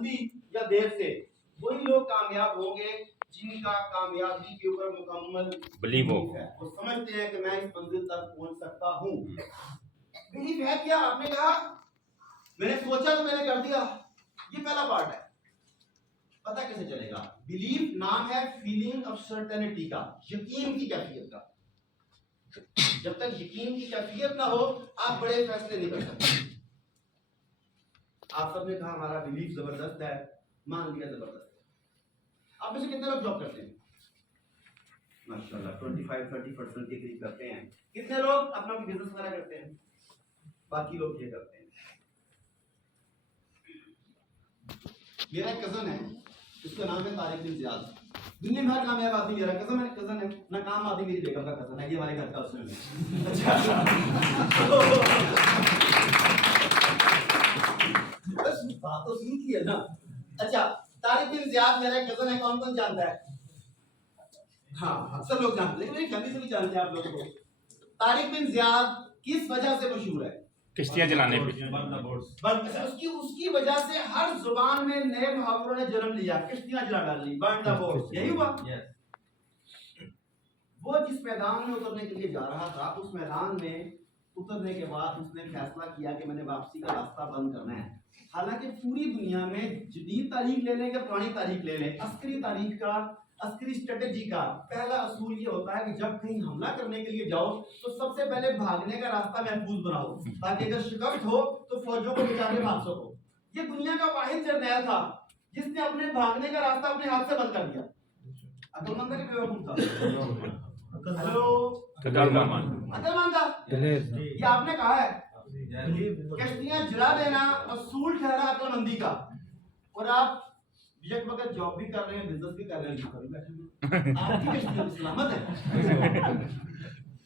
जल्दी या देर से वही लोग कामयाब होंगे जिनका कामयाबी के ऊपर मुकम्मल बिलीव हो है। वो समझते हैं कि मैं इस मंजिल तक पहुंच सकता हूँ। बिलीव है क्या? आपने कहा मैंने सोचा तो मैंने कर दिया, ये पहला पार्ट है। पता कैसे चलेगा? बिलीव नाम है फीलिंग ऑफ सर्टेनिटी का, यकीन की कैफियत का। जब तक यकीन की कैफियत ना हो आप बड़े फैसले नहीं कर सकते। आप सबने कहा हमारा बिलीफ जबरदस्त है, मान लिया जबरदस्त है। आप में से कितने लोग जॉब करते हैं? माशाल्लाह 25-30% के करीब करते हैं। कितने लोग अपना बिजनेस वगैरह करते हैं? बाकी लोग ये करते हैं। मेरा एक कजन है, उसका नाम है तारिक बिन जियाद। दुनिया में हर कामयाब आदमी मेरा कजन है, ना काम आदमी मेरी बेगम का कजन है, ये हमारे घर का उसमें। अच्छा बस बात तो सीखी है ना। अच्छा, तारिक बिन जियाद मेरा एक कजन है, कौन कौन जानता है? हाँ, अक्सर लोग जानते हैं, मेरी फैमिली से भी जानते हैं आप लोगों को। तारिक बिन जियाद किस वजह से मशहूर है? किश्तियां चलाने पे। उसकी वजह से हर जुबान में नए मुहावरों ने जन्म लिया, किश्तियां चला डाली, बर्न द बोट्स, यही हुआ। वो जिस मैदान में उतरने के लिए जा रहा था, उस मैदान में उतरने के बाद उसने फैसला किया कि मैंने वापसी का रास्ता बंद करना है। हालांकि पूरी दुनिया में जदीद तारीख ले लें या पुरानी तारीख ले लें, अस्करी तारीख का, अस्करी स्ट्रेटेजी का पहला असूल ये होता है कि जब कहीं हमला करने के लिए जाओ तो सबसे पहले भागने का रास्ता महफूज बनाओ, ताकि अगर शिकस्त हो तो फौजों को बचा के भाग सको। ये दुनिया का वाहिद जर्नैल था जिसने अपने भागने का रास्ता अपने हाथ से बंद कर दिया। अकलमंद के बेवकूफ था। अकलमंद था। ये आपने कहा है कश्तियां जला देना असूल ठहरा अकलमंदी का, और आप एक वक्त जॉब भी कर रहे हैं, बिजनेस भी कर रहे हैं, आपकी कश्तियां सलामत है।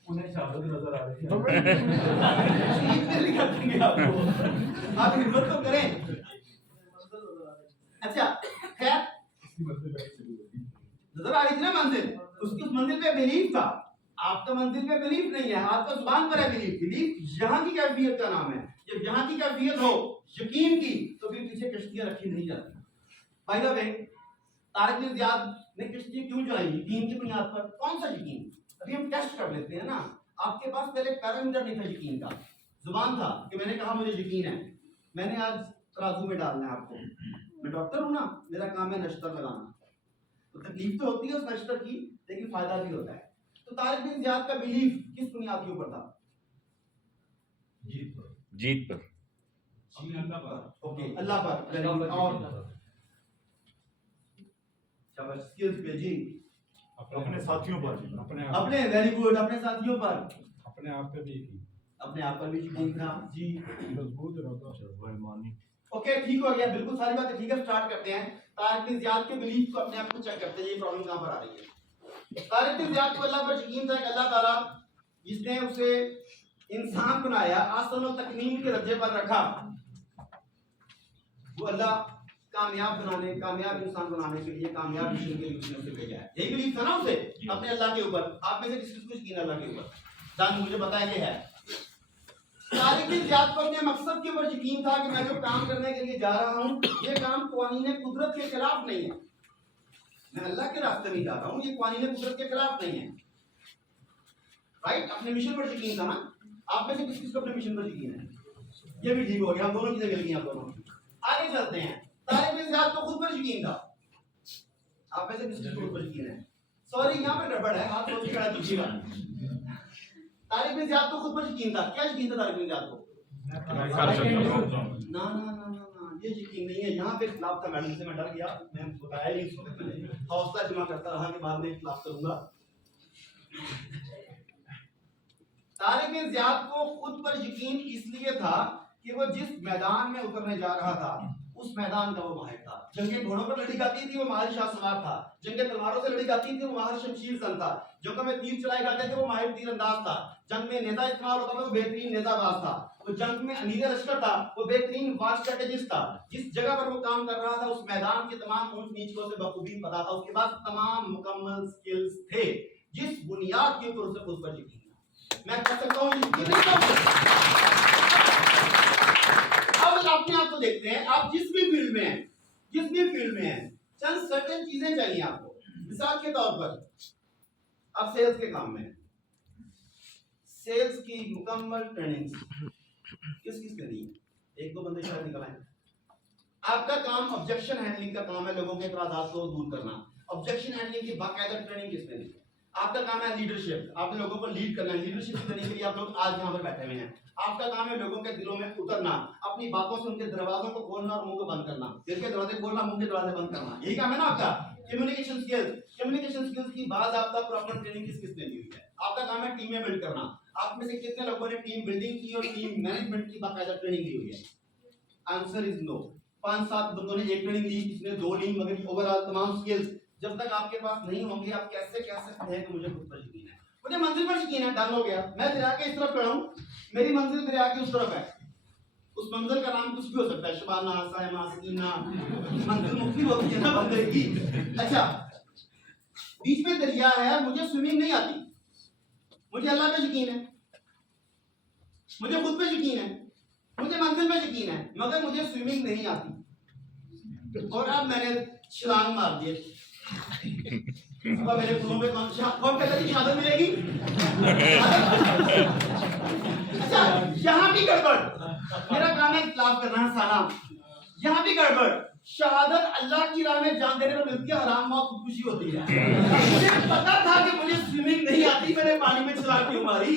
उन्हें शहादत नजर आ रही है आपको, आप हिम्मत तो करें। अच्छा खैर, नजर आ रही थी ना मंजिल, उसकी उस मंजिल पे बिलीफ था। आपका मंजिल पे बिलीफ नहीं है, आपका जुबान पर है बिलीफ। बिलीफ यहाँ की कैफियत का नाम है। जब यहाँ की कैफियत हो यकीन की, तो फिर पीछे कश्तियां रखी नहीं जाती। बाय द वे, तारिक बिन जियाद ने कश्तियां क्यों चलाई? यकीन की बुनियाद पर। कौन सा यकीन? अभी हम टेस्ट कर लेते हैं ना। आपके पास पहले पैरामीटर नहीं था यकीन का, जुबान था कि मैंने कहा मुझे यकीन है, मैंने आज तराजू में डालना है आपको। मैं डॉक्टर हूं ना, मेरा काम है नश्तर लगाना। तो तकलीफ तो होती है उस नश्तर की, लेकिन फायदा भी होता है। तो तारिक बिन जियाद का बिलीफ किस बुनियाद के ऊपर था? जीत पर। ओके, अल्लाह पर। और शाबाश, स्किल्स पे जी, अपने साथियों पर, अपने वेरी गुड, अपने साथियों पर, अपने आप पे भी, अपने आप पर भी यकीन था जी। मजबूत रहता। ओके, ठीक हो गया, बिल्कुल सारी बातें ठीक है। स्टार्ट करते हैं। तारिक बिन जियाद के बिलीफ को अपने आप को चेक करते हैं, ये प्रॉब्लम कहां पर आ रही है। तारिक बिन जियाद को अल्लाह पर यकीन था कि अल्लाह ताला जिसने उसे इंसान बनाया, आसन और तकनीम के दर्जे पर रखा, वो अल्लाह कामयाब बनाने, कामयाब इंसान बनाने के लिए, कामयाब मिशन के लिए उसने उसे भेजा है। यही बिलीफ था ना उसे अपने अल्लाह के ऊपर। आप में से किसको यकीन अल्लाह के ऊपर? जान मुझे बताया कि है। तारिक बिन जियाद को अपने मकसद के ऊपर यकीन था कि मैं जो काम करने के लिए जा रहा हूँ, ये काम क़वानीन कुदरत के खिलाफ नहीं है। मैं अल्लाह के रास्ते में जा रहा हूँ, ये क़वानीन कुदरत के खिलाफ नहीं है। राइट, अपने मिशन पर यकीन था ना। आप में से किसको अपने मिशन पर यकीन है? ये भी ठीक हो गया, हम दोनों चीजें मिल गई। आप दोनों आगे चलते हैं। तारिक बिन जियाद को खुद पर यकीन था। आप में से किसको खुद पर यकीन है? सॉरी, यहाँ पर गड़बड़ है, आप सोच के खड़ा कीजिएगा। तारिक बिन जियाद को खुद पर यकीन था। क्या यकीन था तारिक बिन जियाद को? ना ना ना ना ना, ये यकीन नहीं है। यहाँ पे खिलाफ था मैडम से, मैं डर गया, मैं बताया नहीं उसको। हौसला जमा करता रहा कि बाद में खिलाफ करूंगा। तारिक बिन जियाद को खुद पर यकीन इसलिए था कि वो जिस मैदान में उतरने जा रहा था, उस मैदान का वो माहिर था। जंगें घोड़ों पर लड़ी जाती थी, वो माहिर शाहसवार था। जंगें तलवारों से लड़ी जाती थी, वो माहिर शमशीर सन था। जंगों में तीर चलाए जाते थे, वो माहिर तीरंदाज था। जंग में नेजा इस्तेमाल होता था, वो बेहतरीन नेजाबाज था। वो जंग में अमीर लश्कर था, वो बेहतरीन वार स्ट्रेटेजिस्ट था। जिस जगह पर वो काम कर रहा था, उस मैदान के तमाम ऊंच नीच को उसे बखूबी पता था। उसके पास तमाम मुकम्मल स्किल्स थे, जिस बुनियाद के ऊपर उसे खुद पर यकीन था। मैं कह सकता हूँ यकीन नहीं था। अब अपने आप को देखते हैं, आप जिस भी फील्ड में हैं, फील्ड में हैं, चंद सर्टेन चीजें चाहिए आपको। मिसाल के तौर पर आप सेल्स के काम में हैं, सेल्स की मुकम्मल ट्रेनिंग किस किस ने दी? एक दो बंदे शायद निकल आए। आपका काम ऑब्जेक्शन हैंडलिंग का काम है, लोगों के एतराज़ात को दूर करना। ऑब्जेक्शन हैंडलिंग की बाकायदा ट्रेनिंग किसने दी? आपका काम है लीडरशिप, आपने लोगों को लीड करना है। लीडरशिप देने के लिए आप लोग आज यहाँ पर बैठे हुए हैं। आपका काम है लोगों के दिलों में उतरना, अपनी बातों से उनके दरवाजों को खोलना और मुंह को बंद करना। दिल के दरवाजे खोलना, मुंह के दरवाजे बंद करना, यही काम है ना आपका। कम्युनिकेशन स्किल्स की बात आपका प्रॉपर ट्रेनिंग किस किसने दी है? आपका काम है टीमें बिल्ड करना। आप में से कितने लोगों ने टीम बिल्डिंग की और टीम मैनेजमेंट की बाकायदा ट्रेनिंग ली हुई है? Answer is no. 5-7 बंदों ने एक ट्रेनिंग ली, किसने 2 ली, मगर ओवरऑल तमाम स्किल्स जब तक आपके पास नहीं होंगे आप कैसे कह सकते हैं कि मुझे खुद पर यकीन है, मुझे मंजिल पर यकीन है। डन हो गया, मैं दरिया के इस तरफ खड़ा हूं, मेरी मंजिल दरिया के उस तरफ है। उस मंजिल का नाम कुछ भी हो सकता है, शबाना, सायमा, सकीना, मंजिल मुख्तलिफ होती है ना बंदे की। अच्छा, बीच में दरिया है, मुझे स्विमिंग नहीं आती, मुझे अल्लाह पे यकीन है, मुझे खुद पे यकीन है, मुझे मंजिल पे यकीन है, मगर मुझे स्विमिंग नहीं आती। और अब मैंने छलांग मार दी, अब मेरे फूलों पे कौन कहता है शहादत मिलेगी? अच्छा, यहाँ भी गड़बड़, मेरा काम है इख्तिलाफ करना है सारा। यहाँ भी गड़बड़, शहादत अल्लाह की राह में जान देने पर मिलती है, हराम मौत खुदकुशी होती है। मुझे पता था कि मुझे स्विमिंग नहीं आती, मैंने पानी में छलांग क्यों मारी?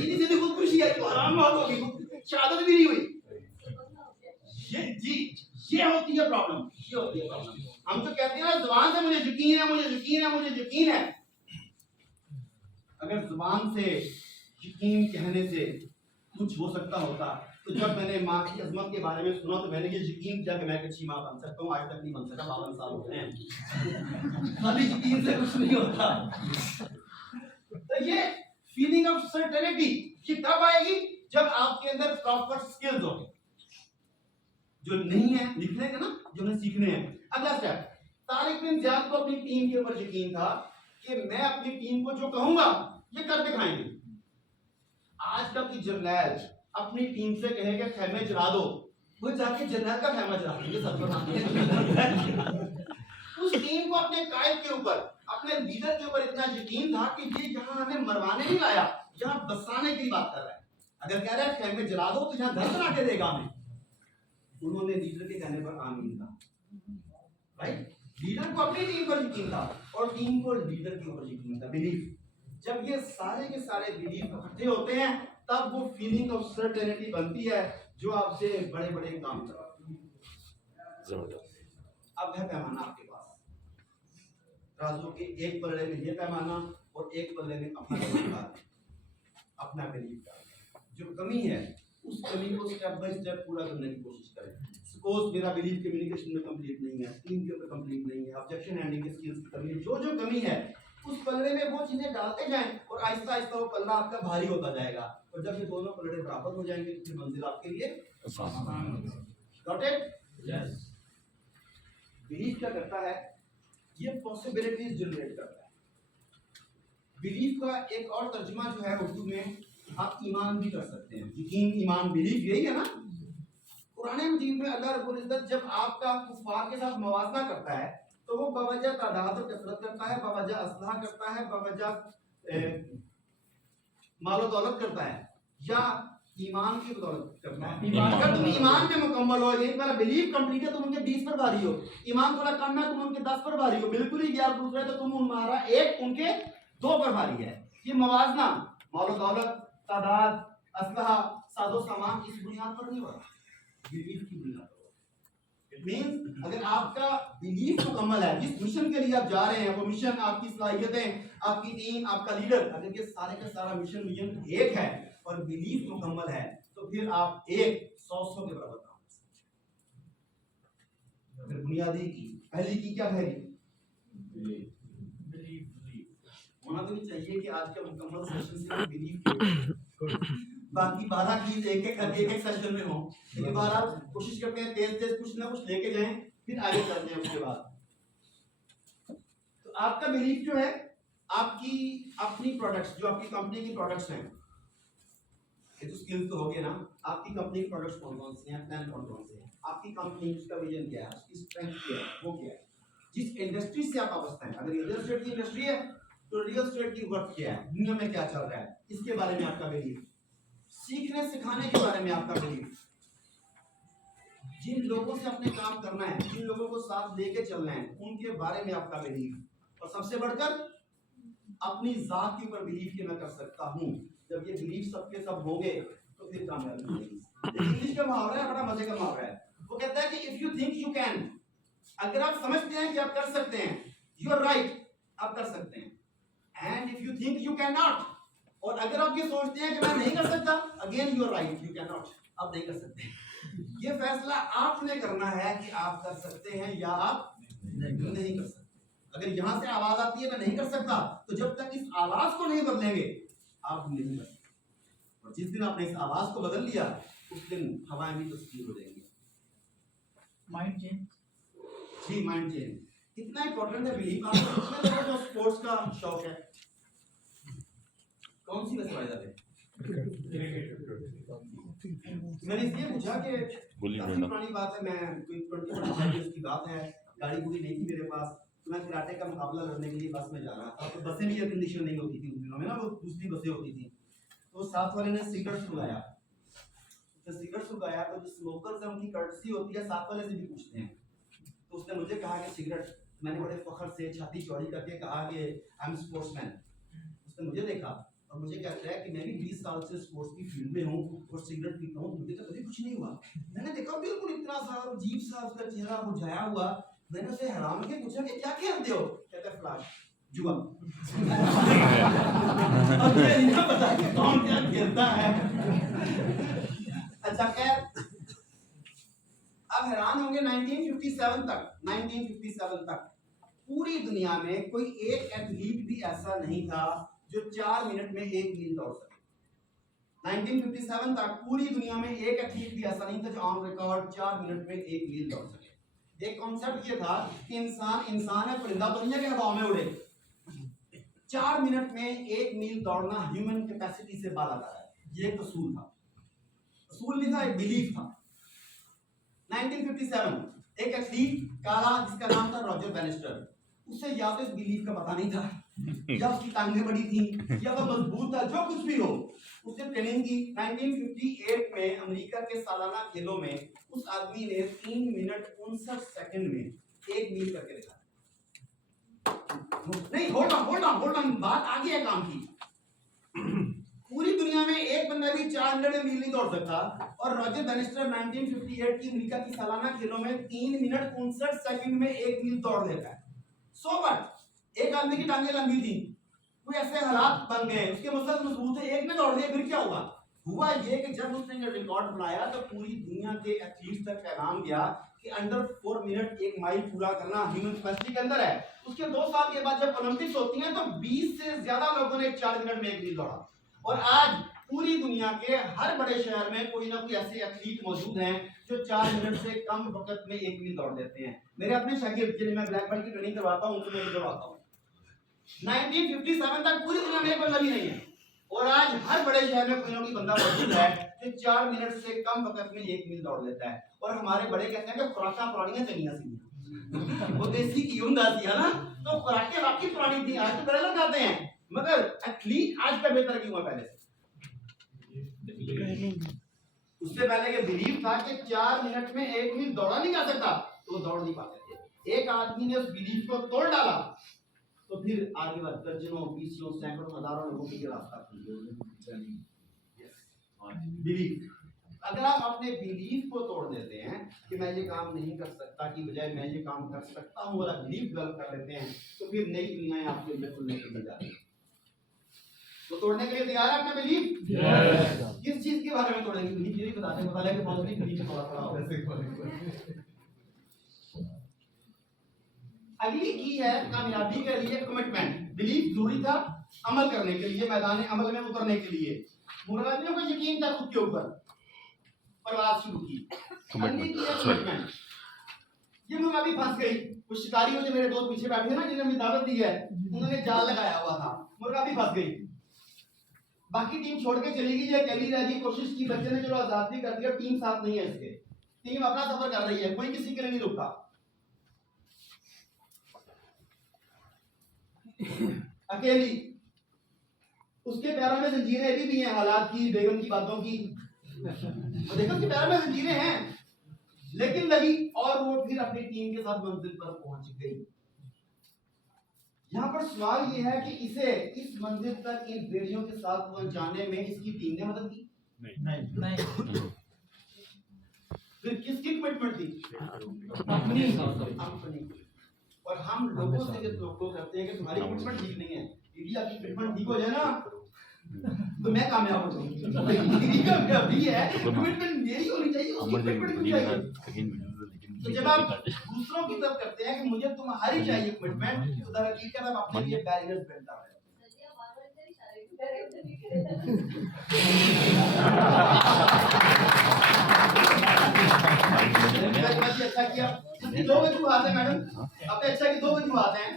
सीधी खुदकुशी है, तो हराम मौत होगी, शहादत भी नहीं हुई। ये होती है प्रॉब्लम, ये होती है प्रॉब्लम। हम तो कहते हैं ना जुबान से मुझे यकीन है, मुझे यकीन है, मुझे यकीन है। अगर जुबान से यकीन कहने से कुछ हो सकता होता तो जब मैंने माँ की अजमत के बारे में सुना तो मैंने ये यकीन किया कि मैं एक अच्छी माँ बन सकता हूँ। आज तक नहीं बन सका, 52 साल हो गए हैं। खाली यकीन से कुछ नहीं होता। तो ये फीलिंग ऑफ सर्टेनिटी ये कब आएगी? जब आपके अंदर प्रॉपर स्किल्स होंगे। जो नहीं है लिखने का ना, जो हमें सीखने हैं। अगला स्टेप, तारिक बिन ज़ियाद को अपनी टीम के ऊपर यकीन था कि मैं अपनी टीम को जो कहूंगा ये कर दिखाएंगे। आज का की जर्नैल अपनी टीम से कहेगा खेमे जला दो, वो जाके जर्नैल का खेमा जला देंगे। सब उस टीम को अपने कायद के ऊपर, अपने लीडर के ऊपर इतना यकीन था कि ये यहाँ हमें मरवाने नहीं लाया, यहाँ बसाने की बात कर रहा है। अगर कह रहा है खेमे जला दो तो यहाँ घर बना के देगा हमें। उन्होंने लीडर के कहने पर आमीन कहा। राइट, लीडर को अपनी टीम पर यकीन था और टीम को लीडर के ऊपर यकीन था, बिलीफ। जब ये सारे के सारे बिलीफ इकट्ठे होते हैं तब वो फीलिंग ऑफ सर्टेनिटी बनती है जो आपसे बड़े बड़े काम करवाती है। अब है पैमाना आपके पास, राजू के एक पलड़े में ये पैमाना और एक पलड़े में अपना बिलीफ का जो कमी है उस कमी को स्टेप बाय स्टेप पूरा करने की कोशिश करें। सपोज मेरा बिलीफ कम्युनिकेशन में कंप्लीट नहीं है, टीम के ऊपर कंप्लीट नहीं है, ऑब्जेक्शन हैंडलिंग की स्किल्स की कमी है, जो कमी है उस पलड़े में वो चीजें डालते जाएं और आहिस्ता आहिस्ता वो पलड़ा आपका भारी होता जाएगा। और जब ये दोनों पलड़े बराबर हो जाएंगे तो फिर मंजिल आपके लिए आसान हो जाएगी। Got it? यस। बिलीफ क्या करता है? ये पॉसिबिलिटीज जनरेट करता है। बिलीफ का एक और तर्जुमा जो है उर्दू में आप ईमान भी कर सकते हैं। यकीन, ईमान, बिलीफ यही है ना। कुरान मजीद में अल्लाह रब्बुल इज्जत जब आपका कुफार के साथ मवाजना करता है तो वो बवजह तादाद और कसरत करता है, बवजह असलहा करता है, बवजह मालो दौलत करता है, या ईमान की बदौलत करता है। अगर तुम ईमान में मुकम्मल हो, एक बार बिलीफ कंप्लीट है, तुम उनके 20 पर भारी हो। ईमान थोड़ा कम है, तुम उनके 10 पर भारी हो। बिल्कुल ही यार दूसरा तो तुम हमारा 1 उनके 2 पर भारी है। ये मवाजना मालो दौलत, तादाद, असलहा, साजो सामान इस बुनियाद पर नहीं होता, बिलीफ की बुनियाद पर। इट मींस अगर आपका बिलीफ मुकम्मल है, जिस मिशन के लिए आप जा रहे हैं वो मिशन, आपकी सलाहियतें, आपकी टीम, आपका लीडर, अगर ये सारे का सारा मिशन विजन एक है और बिलीफ मुकम्मल है तो फिर आप 100 के बराबर काम कर सकते हैं। फिर बुनियादी की पहली की क्या है? बिलीफ होना तो नहीं चाहिए कि आज का मुकम्मल सेशन सिर्फ बिलीफ बाकी 12 की एक एक सेशन में हो। लेकिन बार आप कोशिश करते हैं तेज कुछ ना कुछ लेके जाएं फिर आगे चलते हैं। उसके बाद तो आपका बिलीफ जो है, आपकी अपनी प्रोडक्ट्स, जो आपकी कंपनी की प्रोडक्ट्स हैं, ये तो स्किल्स तो हो गए ना। आपकी कंपनी के प्रोडक्ट्स कौन कौन से हैं, प्लान कौन कौन से हैं, आपकी कंपनी उसका विजन क्या है, उसकी स्ट्रेंथ क्या है, वो क्या है, जिस इंडस्ट्री से आप वाबस्ता हैं। अगर ये रियल एस्टेट की इंडस्ट्री है तो रियल एस्टेट की वर्थ क्या है, दुनिया में क्या चल रहा है, इसके बारे में आपका बिलीफ, सीखने सिखाने के बारे में आपका बिलीफ, जिन लोगों से अपने काम करना है, जिन लोगों को साथ लेके चलना है, उनके बारे में आपका बिलीफ, और सबसे बढ़कर अपनी जात के ऊपर बिलीफ कि मैं कर सकता हूँ। जब ये बिलीफ सबके सब होंगे तो फिर कामयाबी मिलेगी। इंग्लिश का मुहावरा है, बड़ा मजे का मुहावरा है। वो कहता है कि if you think you can, अगर आप समझते हैं कि आप कर सकते हैं, यू आर राइट, आप कर सकते हैं। And if you think you can not, और अगर आप ये सोचते हैं कि मैं नहीं कर सकता, again you are right, you can not, आप नहीं कर सकते। ये फैसला आपने करना है कि आप कर सकते हैं या आप नहीं कर सकते। अगर यहां से आवाज आती है मैं नहीं कर सकता, तो जब तक इस आवाज को नहीं बदलेंगे आप नहीं कर सकते। और जिस दिन आपने इस आवाज को बदल लिया, उस दिन हवाएं भी तस्वीर हो जाएंगी। माइंड चेंज, जी, माइंड चेंज कितना इंपॉर्टेंट है। बिलीव आपको कितने लोगों को स्पोर्ट्स का शौक है? कौन सी वैसे है? मैंने इसलिए पूछा कि गुल्ली काफी डंडा। पुरानी बात है, मैं कोई 20 years की बात है, गाड़ी पूरी नहीं थी मेरे पास, तो मैं कराटे का मुकाबला करने के लिए बस में जा रहा था। तो बसें भी एयर कंडीशन नहीं होती थी उस दिनों में ना, वो दूसरी बसें होती थी। तो साथ वाले ने सिगरेट सुलाया, तो सिगरेट सुलाया तो जो स्मोकर्स हैं उनकी कर्टसी होती है, साथ वाले से भी पूछते हैं। तो उसने मुझे कहा कि सिगरेट, मैंने बड़े फखर से छाती चौड़ी करके कहा कि आई एम स्पोर्ट्समैन। उसने मुझे देखा और मुझे कहता है कि मैं भी 20 साल से स्पोर्ट्स की फील्ड में हूँ और सिगरेट पीता हूँ, मुझे तो कभी कुछ नहीं हुआ। मैंने देखा बिल्कुल इतना सा अजीब सा उसका चेहरा मुरझाया हुआ। मैंने उसे हैरान होकर पूछा कि क्या खेलते हो? कहता है फ्लैश, जुआ। अब ये नहीं पता कि कौन क्या खेलता है। अच्छा खैर, अब हैरान होंगे 1957 तक पूरी दुनिया में कोई एक एथलीट भी ऐसा नहीं था जो 4 मिनट में 1 मील दौड़ सके। 1957 तक पूरी दुनिया में एक एथलीट भी ऐसा नहीं था जो ऑन रिकॉर्ड 4 मिनट में 1 मील दौड़ सके। एक कॉन्सेप्ट ये था कि इंसान है, परिंदा तो नहीं है कि हवा में उड़े। 4 मिनट में 1 मील दौड़ना ह्यूमन कैपेसिटी से बाला आता है। ये एक असूल था, असूल नहीं था, एक बिलीफ था। 1957 एक एथलीट काला जिसका नाम था रॉजर बैनिस्टर, उसे या तो इस बिलीफ का पता नहीं था, या उसकी टांगें बड़ी थी, या वह मजबूत था, जो कुछ भी हो, उसने ट्रेनिंग की। 1958 में अमेरिका के सालाना खेलों में उस आदमी ने 3 मिनट 59 सेकंड में 1 मील करके दिखाया। नहीं, होल्ड ऑन, बात आगे है काम की। पूरी दुनिया में एक बंदा भी 4 मिनट में मील नहीं दौड़ सकता, और रॉजर बैनिस्टर 1958 की अमेरिका की सालाना खेलों में 3 मिनट 59 सेकंड में 1 मील दौड़ लेता है। सो व्हाट, एक आदमी की टांगें लंबी थी, कोई ऐसे हालात बन गए, उसके मसल मजबूत है, एक ने दौड़ लिया, फिर क्या हुआ? हुआ ये कि जब उसने ये रिकॉर्ड बनाया तो पूरी दुनिया के एथलीट्स तक पैगाम गया कि अंडर 4 मिनट 1 माइल पूरा करना ह्यूमन कैपेसिटी के अंदर है। उसके 2 साल के बाद जब ओलंपिक्स होती हैं तो 20 से ज्यादा लोगों ने 4 मिनट में 1 मील दौड़ा, और आज पूरी दुनिया के हर बड़े शहर में कोई ना कोई ऐसे एथलीट मौजूद हैं जो 4 मिनट से कम वक्त में 1 मील दौड़ देते हैं। मेरे अपने शागिर्द जिन्हें मैं ब्लैक बेल्ट की ट्रेनिंग करवाता हूं, उनको मैं करवाता हूं। 1957 तक पूरी दुनिया में एक बंदा भी नहीं है, और आज हर बड़े शहर में कोई ना कोई बंदा मौजूद है जो 4 मिनट से कम वक्त में 1 मील दौड़ लेता है। और हमारे बड़े कहते हैं कि खुराकां पुरानियां चंगियां सी, वो देसी घी हुंदा सी है ना, तो खुराकें वाकई पुरानी थी। आज तो बड़े लोग खाते हैं, मगर एथलीट आज का बेहतर क्यों है पहले से? उससे पहले के बिलीव था कि 4 मिनट में 1 मील दौड़ा नहीं जा सकता, तो वो दौड़ नहीं पाते थे। एक आदमी ने उस बिलीव को तोड़ डाला, तो फिर आगे बढ़ दर्जनों, बीसियों, सैकड़ों, हजारों लोगों के लिए रास्ता खुल गया। बिलीव, अगर आप अपने बिलीव को तोड़ देते हैं कि मैं ये काम नहीं कर सकता की बजाय मैं ये काम कर सकता हूँ वाला बिलीव डेवलप कर लेते हैं, तो फिर नई दुनियाएं आपके लिए खुलने के लिए जा रही है। तो तोड़ने के लिए तैयार है अपना बिलीव? किस चीज के बारे में तोड़ेंगे बिलीव? ये भी बताते हैं, पता लगे पॉजिटिव बिलीव थोड़ा थोड़ा हो। अगली की है कामयाबी के लिए कमिटमेंट। बिलीव जरूरी था अमल करने के लिए, मैदान अमल में उतरने के लिए। मुरादियों को यकीन था खुद के ऊपर, प्रवास शुरू की। अगली की है कमिटमेंट। ये मुर्गा भी फंस गई। कुछ शिकारी हो जो मेरे दोस्त पीछे बैठे ना, जिन्होंने दावत दी है, उन्होंने जाल लगाया हुआ था, मुर्गा भी फंस गई। बाकी टीम छोड़ के चली गई, ये अकेली रह गई। कोशिश की, बच्चे ने चलो आजाद भी कर दिया, टीम साथ नहीं है इसके। टीम अपना सफर कर रही है, कोई किसी के लिए नहीं रुकता। अकेली, उसके पैरों में जंजीरें अभी भी हैं, हालात की, बेगम की बातों की। तो देखो उसके पैरों में जंजीरें हैं, लेकिन लगी और वो फिर अपनी टीम के साथ मंजिल पर पहुंच गई। यहाँ पर सवाल ये है कि इसे इस मंजिल तक इन बेड़ियों के साथ पहुंचाने में इसकी टीम ने मदद की? नहीं। फिर किसकी कमिटमेंट थी? अपनी। और हम लोगों से जब लोग करते हैं कि तुम्हारी कमिटमेंट ठीक नहीं है, यदि आपकी कमिटमेंट ठीक हो जाए ना तो मैं कामयाब हो जाऊंगी। कामयाबी है, कमिटमेंट मेरी होनी चाहिए, उसकी कमिटमेंट क्यों चाहिए? तो जब आप दूसरों की तरफ करते हैं कि मुझे तुम्हारी चाहिए कमिटमेंट, तो दरअसल आप अपने लिए बैरियर्स बनता है। अच्छा किया, दो वजूहात है मैडम, आपने अच्छा की दो वजूहात हैं।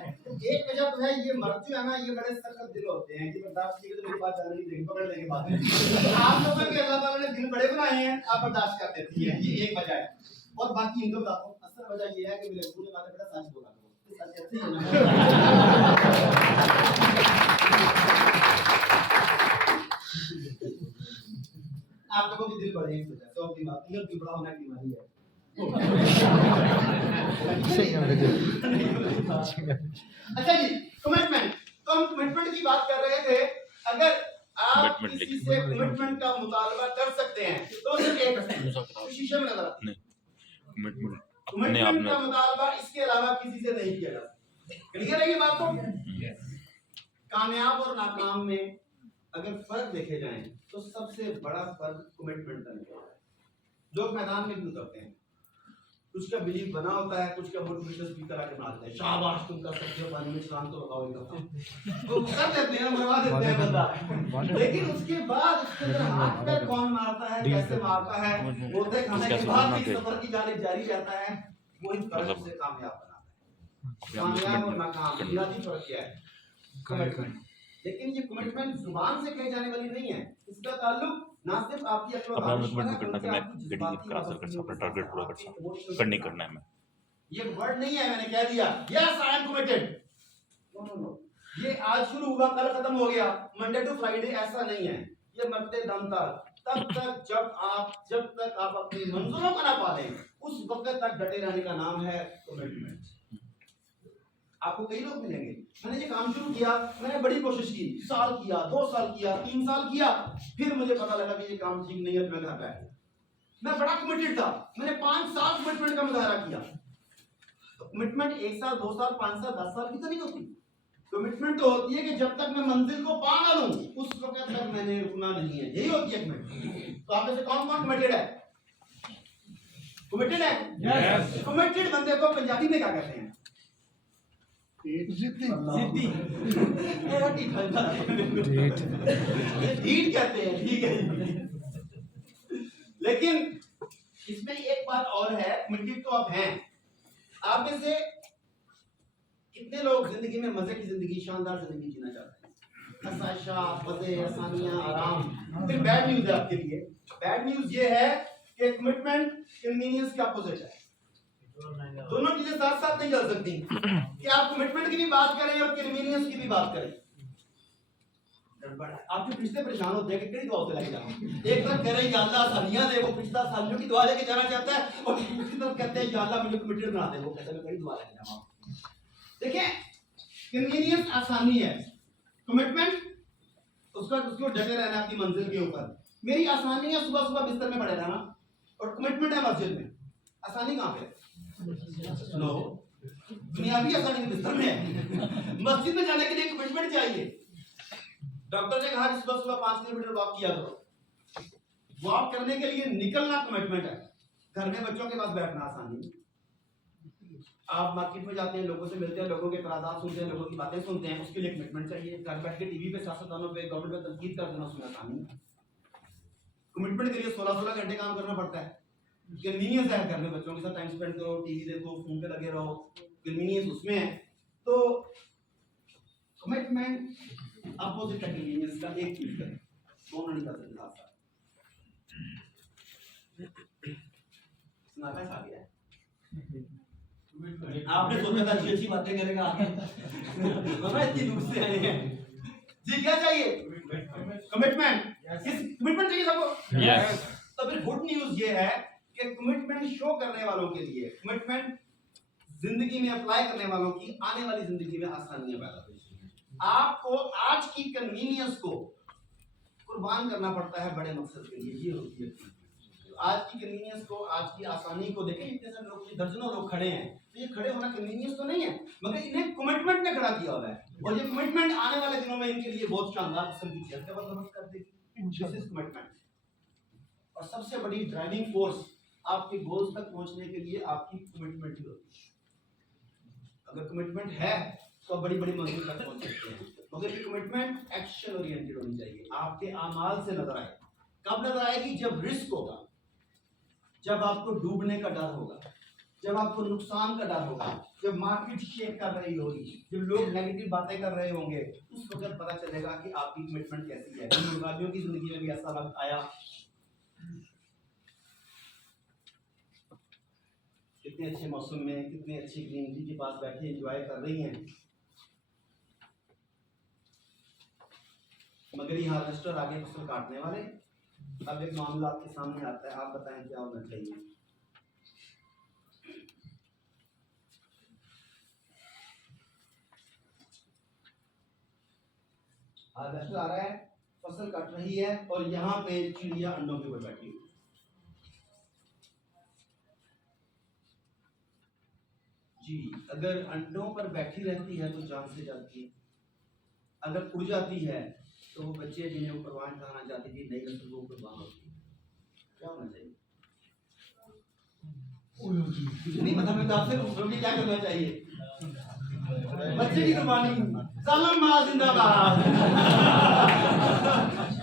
एक वजह तो है ये मर्द जो है ना, ये बड़े सख्त दिल होते हैं कि बर्दाश्त किए तो मेरी बात जाने नहीं, पकड़ लेंगे बात में। आप लोगों के अल्लाह ताला ने दिल बड़े बनाए हैं, आप बर्दाश्त कर देती हैं, ये एक वजह है। और बाकी इनको बताता हूँ, असल वजह ये है कि मेरे अब्बू ने कहा था बेटा सच बोला करो, सच ऐसे ही है ना। आप लोगों के दिल बड़े हैं, तो अपनी बात दिल की बड़ा होना की बीमारी है। अच्छा जी, कमिटमेंट, तो हम कमिटमेंट की बात कर रहे थे। अगर आप किसी से कमिटमेंट का मुतालबा कर सकते हैं तो सिर्फ एक शीशे में नजर आती है। कमिटमेंट का मुतालबा इसके अलावा किसी से नहीं किया जाता। क्लियर है ये बात? तो कामयाब और नाकाम में अगर फर्क देखे जाएं तो सबसे बड़ा फर्क कमिटमेंट का निकलता है। लोग मैदान में भी उतरते हैं, कुछ का बिलीव बना होता है, कुछ का मोटिवेशन स्पीकर आके मारते हैं, शाबाश तुम कर सकते हो, पानी में छलांग तो लगाओ एक दफा, तो कर देते हैं, मरवा देते हैं बंदा। लेकिन उसके बाद उसके अंदर हाथ पैर कौन मारता है, कैसे मारता है, बोलते खाने के बाद भी सफर की जारी जारी रहता है, वो इस फर्क से कामयाब बनाता है। कामयाब और नाकाम बुनियादी फर्क क्या है? कमिटमेंट। लेकिन ये कमिटमेंट जुबान से कही जाने वाली नहीं है, इसका ताल्लुक ना सिर्फ आपकी अपना कमिटमेंट करना कि मैं गड़ी का हासिल कर सकूं, अपना टारगेट पूरा कर सकूं, करने करना है। मैं ये वर्ड नहीं है मैंने कह दिया yes I am committed, no no no, ये आज शुरू हुआ कल खत्म हो गया, मंडे टू फ्राइडे ऐसा नहीं है। ये मरते दम तक, तब तक जब तक आप अपनी मंजिलों को ना पा लें, उस वक्त तक डटे रहने का नाम है कमिटमेंट। आपको कई लोग मिलेंगे, मैंने ये काम शुरू किया, मैंने बड़ी कोशिश की, साल किया, 2 साल किया, 3 साल किया, फिर मुझे पता लगा कि ये काम ठीक नहीं है, तो मैं घर बैठ गया। मैं बड़ा कमिटेड था, मैंने 5 साल कमिटमेंट का मुजाहरा किया। तो कमिटमेंट 1 साल, 2 साल, 5 साल, 10 साल की तो नहीं होती। कमिटमेंट तो होती है कि जब तक मैं मंजिल को पा ना लूं, उस वक्त तक मैंने रुकना नहीं है, यही होती है कमिटमेंट। तो आप में से कौन कौन कमिटेड है? कमिटेड है? यस। कमिटेड बंदे को पंजाबी में क्या कहते हैं? जिद्दी कहते हैं, ठीक है। लेकिन इसमें एक बात और है, कमिटेड तो आप हैं। आप में से कितने लोग जिंदगी में मजे की जिंदगी, शानदार जिंदगी जीना चाहते हैं? आसाइशा, मजे, आसानियां, आराम। फिर बैड न्यूज है आपके लिए। बैड न्यूज ये है कि कमिटमेंट कन्वीनियंस के अपोजिट है। दोनों चीजें साथ साथ नहीं चल सकती कि आप कमिटमेंट की भी बात करें और कन्वीनियंस की भी बात करें। आपके रिश्ते परेशान होते हैं कि कई दुआ से लेके जाओ, एक तरफ कह रहे हैं या अल्लाह आसानियां दे, वो पिछला सालियों की दुआ लेके जाना चाहता है, और दूसरी तरफ कहते हैं या अल्लाह मुझे कमिटेड बना दे, वो कहते हैं कई दुआ लेके जाओ। देखिए, कन्वीनियंस आसानी है, कमिटमेंट उसको डटे रहना आपकी मंजिल के ऊपर। मेरी आसानी है सुबह सुबह बिस्तर में पड़े रहना, और कमिटमेंट है मस्जिद में। आसानी कहाँ पे? नो, दुनियावी आसानी बिस्तर में है। मस्जिद में जाने के लिए कमिटमेंट चाहिए। डॉक्टर ने कहा कि सुबह सुबह 5 किलोमीटर वॉक किया करो। वॉक करने के लिए निकलना कमिटमेंट है। घर में बच्चों के पास बैठना आसानी है। आप मार्केट में जाते हैं, लोगों से मिलते हैं, लोगों के इतराज़ात सुनते हैं, लोगों की बातें सुनते हैं, उसके लिए कमिटमेंट चाहिए। घर बैठ के टीवी पे, सियासतदानों पे, गवर्नमेंट पे तनकीद कर देना, उसमें आसानी है। कमिटमेंट के लिए 16-16 घंटे काम करना पड़ता है। कन्वीनियंस है, घर में बच्चों के साथ टाइम स्पेंड करो, टीवी देखो, फोन पे लगे रहो, कन्वीनियंस उसमें है। तो कमिटमेंट अपोजिट है कन्वीनियंस का, एक चीज है, दोनों नहीं कर सकते साथ साथ। नाका खा गया है। आपने सोचा था अच्छी अच्छी बातें करेगा आगे बाबा इतनी दूर से आए हैं जी। क्या चाहिए? कमिटमेंट। कमिटमेंट चाहिए सबको। Yes. तो फिर गुड न्यूज ये है कि कमिटमेंट शो करने वालों के लिए, कमिटमेंट जिंदगी में अप्लाई करने वालों की आने वाली जिंदगी में आसानियां पैदा होती हैं। आपको आज की कन्वीनियंस को कुर्बान करना पड़ता है बड़े मकसद के लिए। ये होती है आज की कन्वीनियंस को, आज की आसानी को। देखें इतने सारे लोग, दर्जनों लोग खड़े हैं, तो ये खड़े होना कन्वीनियंस तो नहीं है, मगर इन्हें कमिटमेंट ने खड़ा किया हुआ है। और ये कमिटमेंट आने वाले दिनों में इनके लिए बहुत शानदार किस्म की चीज कर देगी। This is commitment. और सबसे बड़ी ड्राइविंग फोर्स आपके गोल्स तक पहुंचने के लिए आपकी कमिटमेंट ही होती है। अगर कमिटमेंट है तो आप बड़ी बड़ी मंजिल तक पहुंच सकते हैं, मगर ये कमिटमेंट एक्शन ओरिएंटेड होनी चाहिए, आपके अमाल से नजर आए। कब नजर आएगी? जब रिस्क होगा, जब आपको डूबने का डर होगा, जब आपको नुकसान का डर होगा, जब मार्केट शेक कर रही होगी, जब लोग नेगेटिव बातें कर रहे होंगे, उस वक्त पता चलेगा कि आपकी कमिटमेंट कैसी है। मुर्गाबियों की जिंदगी में भी ऐसा वक्त आया। कितने अच्छे मौसम में, कितने अच्छी ग्रीनरी के पास बैठे एंजॉय कर रही हैं, मगर ये हार्वेस्टर आगे फसल काटने वाले। अब एक मामला आपके सामने आता है, आप बताएं क्या होना चाहिए। हार्वेस्टर आ रहा है, फसल कट रही है, और यहाँ पे चिड़िया अंडों के ऊपर बैठी हुई। जी, अगर अंडों पर बैठी रहती है तो जान से जाती है, अगर उड़ जाती है तो वो बच्चे जिन्हें वो परवान चढ़ाना चाहती थी, नई नस्ल को कुर्बान होती है। क्या होना चाहिए? नहीं पता, मैं तो आपसे पूछ रहा हूँ क्या करना चाहिए। बच्चे की कुर्बानी, सलाम माँ जिंदाबाद।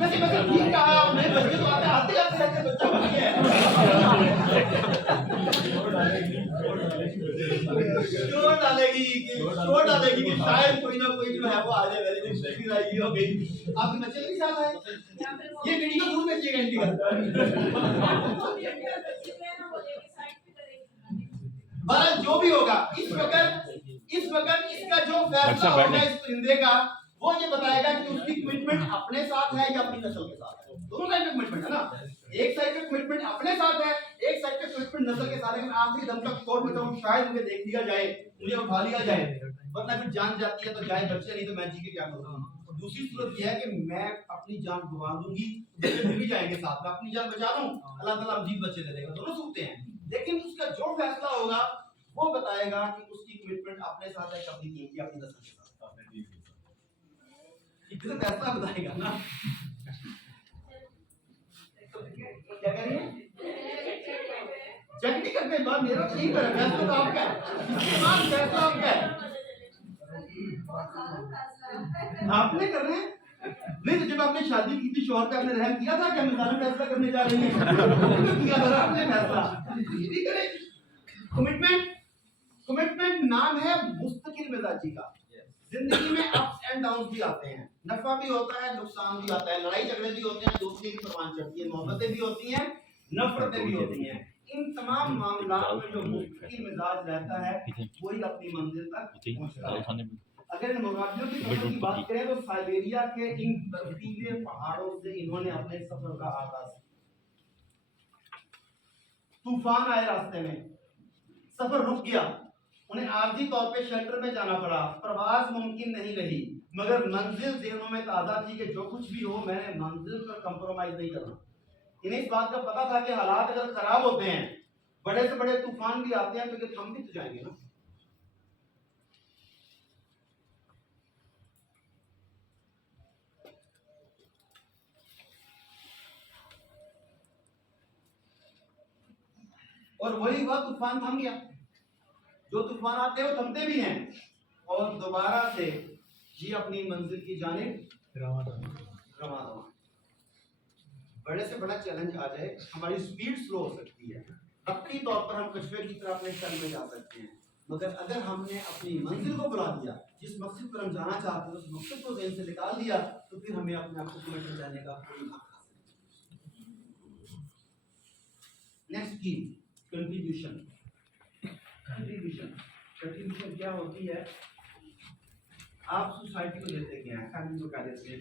वैसे ठीक कहा आपने, बच्चे तो आते आते रहते बच्चा बन गया। चोट डालेगी कि शायद कोई ना कोई जो है वो आ जाए, वेरी गुड आएगी हो गई। आपके बच्चे के साथ आए, ये वीडियो दूर भेजिएगा इंडिया। बहरहाल जो भी होगा, इस वक्त इसका जो फैसला होगा इस परिंदे का, वो ये बताएगा कि उसकी कमिटमेंट अपने साथ है या अपनी नस्ल के साथ है। दोनों साइड पे कमिटमेंट है ना, एक साइड पे कमिटमेंट अपने साथ है, एक साइड पे कमिटमेंट नस्ल के साथ है। मैं आखिरी दम तक शोर में जाऊं, शायद मुझे देख लिया जाए, मुझे उठा लिया जाए, वरना फिर जान जाती है तो जाए बच्चे, नहीं तो मैं जी के क्या करूंगा। और दूसरी सूरत यह है कि मैं अपनी जान गंवा दूंगी, बच्चे फिर भी जाएंगे साथ में, अपनी जान बचा लूं, अल्लाह ताला मजीद बच्चे दे देगा। दोनों सूरतें हैं, लेकिन उसका जो फैसला होगा वो बताएगा कि उसकी कमिटमेंट अपने साथ है, अपनी टीम की, अपनी नस्ल के साथ। इतना फैसला बताएगा ना। क्या कह रही है? चेक नहीं करते, बात मेरा तो यही कर, फैसला तो आपका है, इसके बाद फैसला आपका है, आपने कर रहे हैं। नहीं तो जब आपने शादी की थी, शौहर पे आपने रहम किया था कि हम इस बारे में फैसला करने जा रहे हैं, किया था आपने फैसला। ये भी करें। कमिटमेंट नाम है मुस्तकिल मिजाजी का। जिंदगी में अप्स एंड डाउन भी आते हैं, नफा भी होता है, नुकसान भी आता है, लड़ाई झगड़े भी होते हैं, दोस्ती भी परवान चढ़ती है, मोहब्बतें भी होती हैं, नफरतें भी होती हैं। इन तमाम मामलों में जो मुस्तकिल मिजाज रहता है वही अपनी मंजिल तक पहुंचता है। अगर इन मुगाबियों की सफर की बात करें तो साइबेरिया के इन बर्फीले पहाड़ों से इन्होंने अपने सफर का आगाज किया। तूफान आए रास्ते में, सफर रुक गया, उन्हें आर्जी तौर पे शेल्टर में जाना पड़ा, प्रवास मुमकिन नहीं रही, मगर मंजिल ज़हनों में ताज़ा थी कि जो कुछ भी हो मैंने मंजिल पर कंप्रोमाइज नहीं करना। इन्हें इस बात का पता था कि हालात अगर खराब होते हैं, बड़े से बड़े तूफान भी आते हैं, तो ये थम भी तो जाएंगे ना। और वही हुआ, तूफान थम गया। जो तूफान आते हैं वो थमते भी हैं और दोबारा से ये अपनी मंजिल की जानिब रवाना। बड़े से बड़ा चैलेंज आ जाए, हमारी स्पीड स्लो हो सकती है, वक्ती तौर पर हम कछुए की तरह अपने चल में जा सकते हैं, मगर अगर हमने अपनी मंजिल को बुला दिया, जिस मकसद पर हम जाना चाहते हैं उस मकसद को ज़हन से निकाल दिया, तो फिर हमें अपने आप को कमिट जाने का कोई हक हासिल नहीं। नेक्स्ट की कंट्रीब्यूशन। कंट्रीब्यूशन क्या होती है? आप सोसाइटी को देते क्या हैं, फैमिली को क्या देते हैं?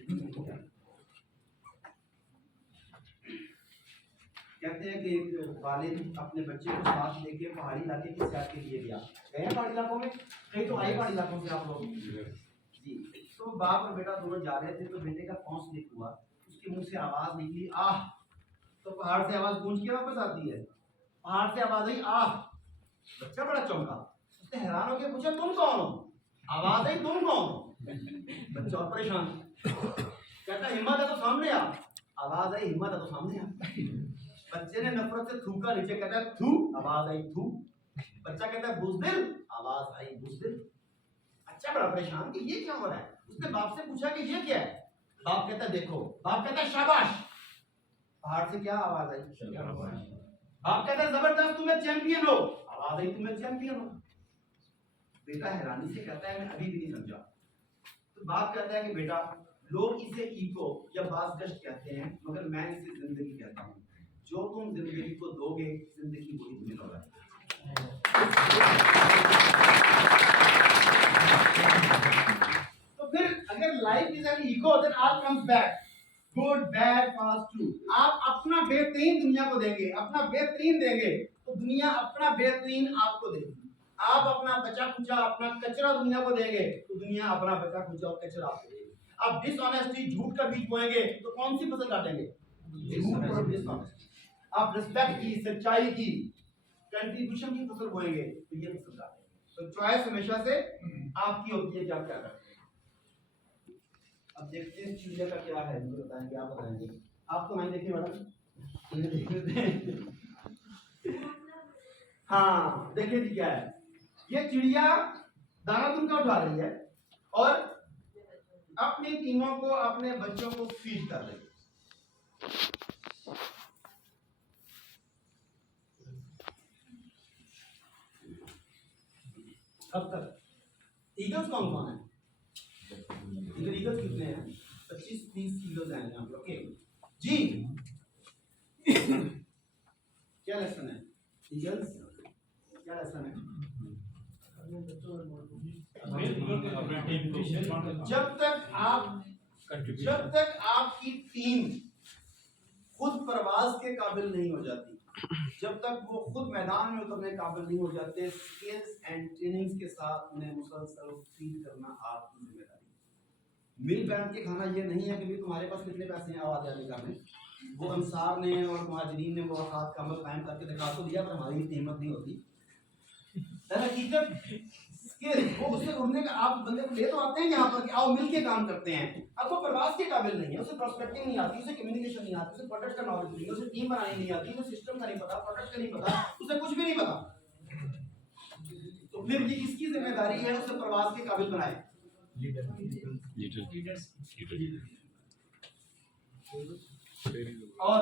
कहते हैं कि एक वालिद अपने बच्चे को साथ लेके पहाड़ी इलाके की सैर के लिए गया। गए हैं पहाड़ी इलाकों में? कहीं तो आए पहाड़ी इलाकों से आप लोग जी। तो बाप और बेटा दोनों जा रहे थे, तो बेटे का पाँव स्लिप हुआ, उसके मुंह से आवाज निकली आह। तो पहाड़ से आवाज गूंज के वापस आती है, पहाड़ से आवाज आई आह। बच्चा बड़ा चौंका, उसने हैरान होकर पूछा तुम कौन हो? आवाज आई तुम कौन हो? बच्चा और परेशान, कहता हिम्मत है तो सामने आ। आवाज आई हिम्मत है तो सामने आ। बच्चे ने नफरत से थूका नीचे, कहता है थू। आवाज आई थू। बच्चा कहता है बुज़दिल। आवाज आई बुज़दिल। अच्छा बड़ा परेशान कि ये क्या हो रहा है। उसने बाप से पूछा कि ये क्या है? बाप कहता है देखो। बाप कहता है शाबाश। पहाड़ से क्या आवाज आई? शाबाश। बाप कहता है जबरदस्त, तुम्हें चैंपियन हो। आवाज आई तुम्हें चैंपियन हो। बेटा हैरानी से कहता है मैं अभी भी नहीं समझा। तो बाप कहता है कि बेटा लोग इसे ईगो या बाज़गश्त कहते हैं, मगर मैं इसे जिंदगी कहता हूँ। जो तुम जिंदगी को दोगे, जिंदगी वही तुम्हें दोगे। तो फिर अगर life is an ego, then all comes back, good bad fast true. आप अपना बेहतरीन दुनिया को देंगे, अपना बेहतरीन देंगे तो दुनिया अपना बेहतरीन आपको देगी। आप अपना बचा खुचा अपना कचरा दुनिया को देंगे तो दुनिया अपना बचा खुचा और कचरा आपको देगी। आप डिसऑनेस्टी झूठ का बीज बोएंगे तो कौन सी फसल काटेंगे? झूठ और डिसऑनेस्टी। आप रिस्पेक्ट की, सच्चाई की, कंट्रीब्यूशन की फसल बोएंगे तो ये फसल काटेंगे। तो चॉइस हमेशा से आपकी होती है कि आप क्या करते हैं। अब देखते हैं चिड़िया का क्या है, मुझे बताएंगे, आप बताएंगे। आप तो नहीं देखिए मैडम। हाँ देखिए जी क्या है, ये चिड़िया दाना तुम का उठा रही है और अपनी टीमों को, अपने बच्चों को फीड कर रही है। अब तक ईगल्स कौन कौन है? ईगल्स कितने हैं? 25-30 ईगल्स हैं यहाँ पे। ओके जी, क्या लेसन है? ईगल्स क्या लेसन है? जब तक आपकी टीम खुद परवाज के काबिल नहीं हो जाती, जब तक वो खुद मैदान में उतरने काबिल नहीं हो जाते, स्किल्स एंड ट्रेनिंग्स के साथ उन्हें मुसलसल फीड करना आपकी जिम्मेदारी। मिल बैठ के खाना ये नहीं है कि तुम्हारे पास कितने पैसे हैं आवाज आने का में। वो अंसार ने और मुहाजिरीन ने वो हाथ का अमल कायम करके दिखा तो दिया, पर हमारी हिम्मत नहीं होती। हकीकत वो उससे उड़ने का, आप बंदे को ले तो आते हैं यहाँ पर कि आओ मिल के काम करते हैं, अब वो प्रवास के काबिल नहीं है, उसे प्रोस्पेक्टिंग नहीं आती, उसे कम्युनिकेशन नहीं आती, उसे प्रोडक्ट का नॉलेज नहीं है, उसे टीम बनानी नहीं आती, उसे सिस्टम का नहीं पता, प्रोडक्ट का नहीं पता, उसे कुछ भी नहीं पता। तो फिर ये किसकी जिम्मेदारी है उसे प्रवास के काबिल बनाए? और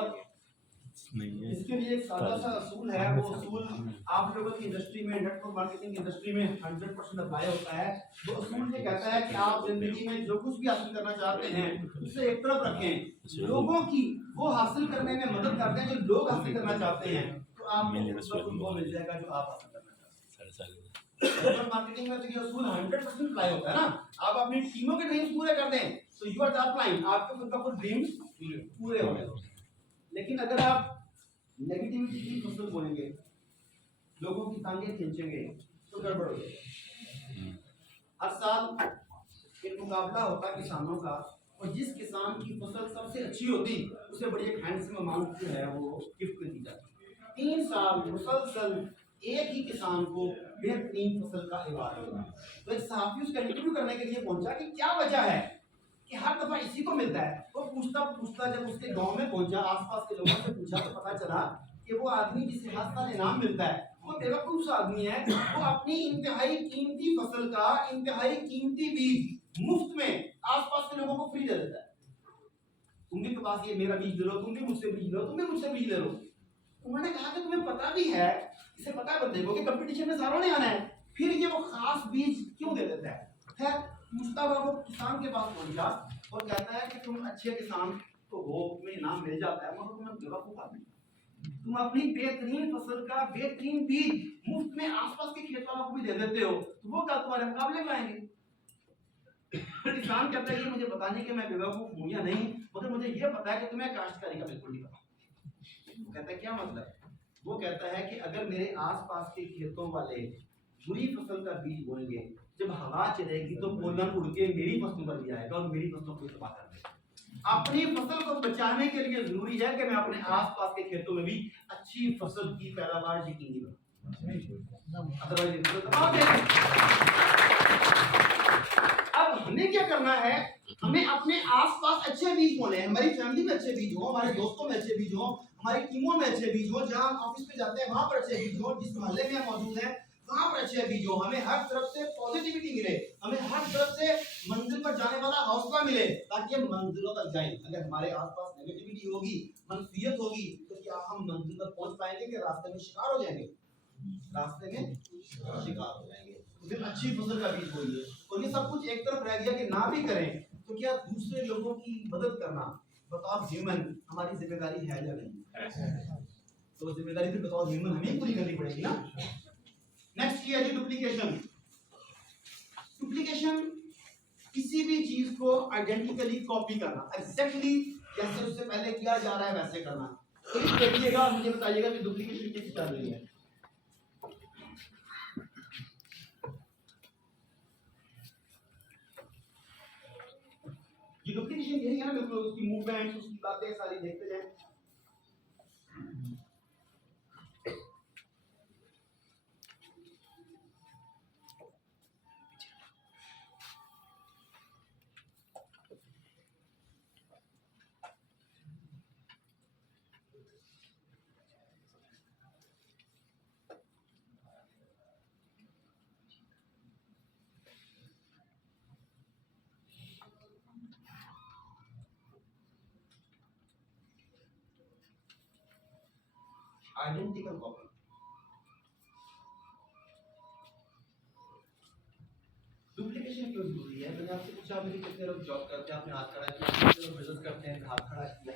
इसके लिए एक सादा सा असूल है, वो असूल आप लोगों की इंडस्ट्री में, नेटवर्क मार्केटिंग इंडस्ट्री में 100% अप्लाई होता है। वो असूल ये कहता है कि आप जिंदगी में जो कुछ भी हासिल करना चाहते हैं उसे एक तरफ रखें, लोगों की वो हासिल करने में मदद करते हैं जो लोग हासिल करना चाहते हैं, तो आपको वो मिल जाएगा जो आप हासिल करना चाहते हैं। नेटवर्क मार्केटिंग में तो ये असूल 100% अप्लाई होता है ना। आप अपनी टीमों के ड्रीम्स पूरे कर दें तो यू आर द अपलाइन, आपके खुद का खुद ड्रीम्स पूरे हो गए। लेकिन अगर आप नेगेटिविटी की फसल बोलेंगे, लोगों की टांगे खींचेंगे तो गड़बड़ हो जाएगी। हर साल एक मुकाबला होता है किसानों का, और जिस किसान की फसल सबसे अच्छी होती उसे बड़ी एक हैंडसम अमाउंट जो है वो गिफ्ट में दी जाती। 3 साल मुसलसल एक ही किसान को बेहतरीन फसल का अवार्ड होगा। तो एक सहाफी उसका इंटरव्यू करने के लिए पहुंचा कि क्या वजह है कि हर दफा इसी को मिलता है। वो पूछता पूछता जब उसके गांव में पहुंचा, आसपास के लोगों से पूछा तो पता चला कि वो आदमी जिसे हर साल इनाम मिलता है वो बेवकूफ सा आदमी है। वो अपनी इंतहाई कीमती फसल का इंतहाई कीमती बीज मुफ्त में आसपास के लोगों को फ्री दे देता है। तुम भी के पास ये मेरा बीज ले लो, तुम भी मुझसे बीज लो, तुम भी मुझसे बीज ले लो। उन्होंने कहा कि तुम्हें पता भी है, इसे पता है बंदे को कि कंपटीशन में सारों ने आना है, फिर ये वो खास बीज क्यों दे देता है? खैर मुश्ताबा वो किसान के पास पहुंचा और कहता है कि तुम अच्छे किसान तो हो, तुम्हें इनाम मिल जाता है, मगर तुम्हें बेवकूफ आदमी, तुम अपनी बेहतरीन फसल का बेहतरीन बीज मुफ्त में आसपास के खेत वालों को भी दे देते हो, तो वो कल तुम्हारे मुकाबले में आएंगे। किसान कहता है ये मुझे बताने के मैं बेवकूफ हूं या नहीं, मगर मुझे ये पता है कि तुम्हें काश्तकारी का बिल्कुल नहीं पता। वो कहता है क्या मतलब? वो कहता है कि अगर मेरे आसपास के खेतों वाले बुरी फसल का बीज बोएंगे, जब हवा चलेगी तो पोलन उड़ के मेरी फसलों पर भी आएगा और मेरी फसलों को तबाह कर देगा। अपनी फसल को बचाने के लिए जरूरी है कि मैं अपने आसपास के खेतों में भी अच्छी फसल की पैदावार यकीनी बनाऊं, अदरवाइज तो तबाह हो जाएगी। अब हमें क्या करना है? हमें अपने आसपास अच्छे बीज बोले हैं, हमारी फैमिली में अच्छे बीज हो, हमारे दोस्तों में अच्छे बीज हो, हमारी टीमों में अच्छे बीज हो, जहां हम ऑफिस पे जाते हैं वहां पर अच्छे बीज हो, जिस मोहल्ले में हम मौजूद हैं वहां पर अच्छे बीज हो। हमें हर तरफ से पॉजिटिविटी मिले, हमें हर तरफ से मंजिल पर जाने वाला हौसला मिले, ताकि हम मंजिलों तक जाएं। अगर हमारे आसपास नेगेटिविटी होगी, मनफियत होगी, तो क्या हम मंजिल तक पहुंच पाएंगे कि रास्ते में शिकार हो जाएंगे? रास्ते में शिकार हो जाएंगे। तो फिर अच्छी फसल का बीज बोइए। और ये सब कुछ एक तरफ रह गया कि ना भी करें तो क्या दूसरे लोगों की मदद करना बतौर ह्यूमन हमारी जिम्मेदारी है या नहीं? तो जिम्मेदारी फिर बतौर ह्यूमन हमें पूरी करनी पड़ेगी ना। नेक्स्ट किया जी डुप्लीकेशन। डुप्लीकेशन किसी भी चीज को आइडेंटिकली कॉपी करना, एग्जैक्टली जैसे उससे पहले किया जा रहा है वैसे करना। तो इस देखिएगा और मुझे बताइएगा कि डुप्लीकेशन किस चल रही है। ये डुप्लीकेशन यही है ना, बिल्कुल उसकी मूवमेंट्स, उसकी बातें सारी देखते जाएं। Identical copy. डुप्लीकेशन क्यों जरूरी है? मैंने आपसे पूछा, मेरे कितने लोग जॉब करते हैं, आपने हाथ खड़ा किया, कितने लोग बिजनेस करते हैं, हाथ खड़ा किया।